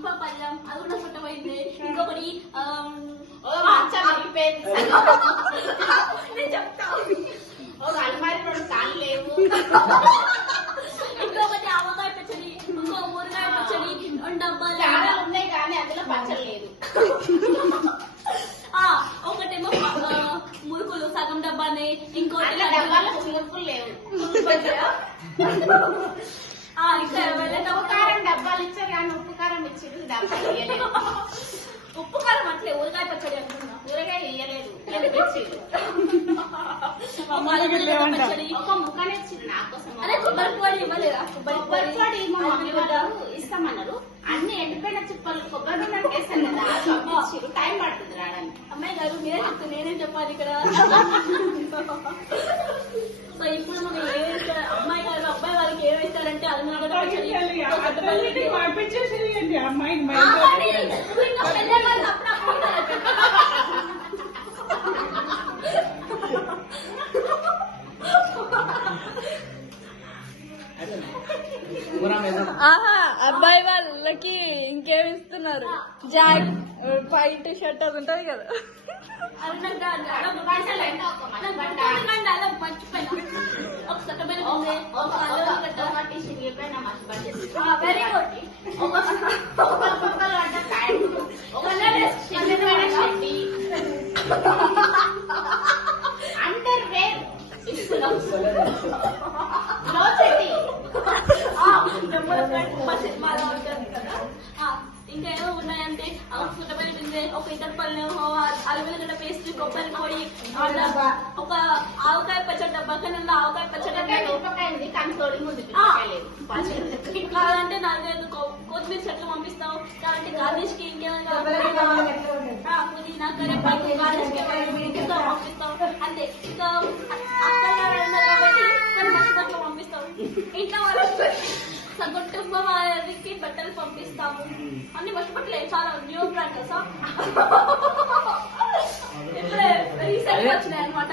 ఇంకో పళ్ళం అది కూడా చుట్టమైంది. ఇంకొకటి నేను చెప్తా. ఒక అల్మారి 2 కాళ్ళు లేవు. ఇంకొకటి ఆవకాయ పచ్చడి, ఇంకో ఊరగాయ పచ్చడి, 2 డబ్బాలు ఉన్నాయి కానీ అందులో పచ్చడి లేదు. ఒకటేమో మురుకులు సగం డబ్బానే, ఇంకోటి డబ్బాలో మురుకులు లేవు. ఇంకా ఉప్పు కారం డబ్బాలు ఇచ్చారు కానీ ఉప్పు కారం ఇచ్చారు, డబ్బాలు ఇయ్యలేదు. ఉప్పు కారం అట్లే ఊరగాయ పచ్చడి అనుకున్నా, ఊరగాయ ఇయ్యలేదు. పచ్చడి ఒక ముక్కనే ఇచ్చింది నా కోసం. అదే కొబ్బరి పొడి ఇవ్వలేదా? కొబ్బరి పొడి మా మమ్మీ వాళ్ళు ఇస్తామన్నారు. అన్ని ఎండిపోయిన చిప్పలు కొబ్బరి నూనె వేస్తాను కదా, పంపించారు. టైం పడుతుంది రావడానికి. అమ్మాయి గారు మీరే చెప్తే నేనేం చెప్పాలి ఇక్కడ? సో ఇప్పుడు మనం అమ్మాయి గారు అబ్బాయి వాళ్ళకి ఏం వేస్తారంటే అది కూడా అబ్బాయి వాళ్ళకి ఇంకేమి ఇస్తున్నారు? జాక్ వైట్ షర్ట్ అది ఉంటది కదా. Very good. అండర్ వేర్ ఇస్తున్నాం. ఇంకా ఏమో ఉన్నాయంటే పుట్టబడి ఉంది, ఒక ఇతర పళ్ళు, అల్లిగడ్డ పేస్ట్, కొబ్బరి పొడి, ఒక ఆవకాయ పచ్చడి డబ్బా, కన్నా ఆవకాయ పచ్చడి కాదంటే 4-5 కొత్తిమీర చెట్లు పంపిస్తావు. కాబట్టి గార్నిష్ కి ఇంకేమైనా పుదీనా కరివేపాకు గార్నిష్ కి పంపిస్తావు. అంతే. ఇంకా అత్తగారు కాబట్టి కొన్ని మసాలా పంపిస్తావు. ఇంట్లో వాళ్ళకి కుటుంబం వారికి బట్టలు పంపిస్తాము. అన్ని మర్చిపోట్లే, చాలా న్యూ బ్రాండ్ ఇప్పుడే రీసెంట్ వచ్చినాయి అనమాట.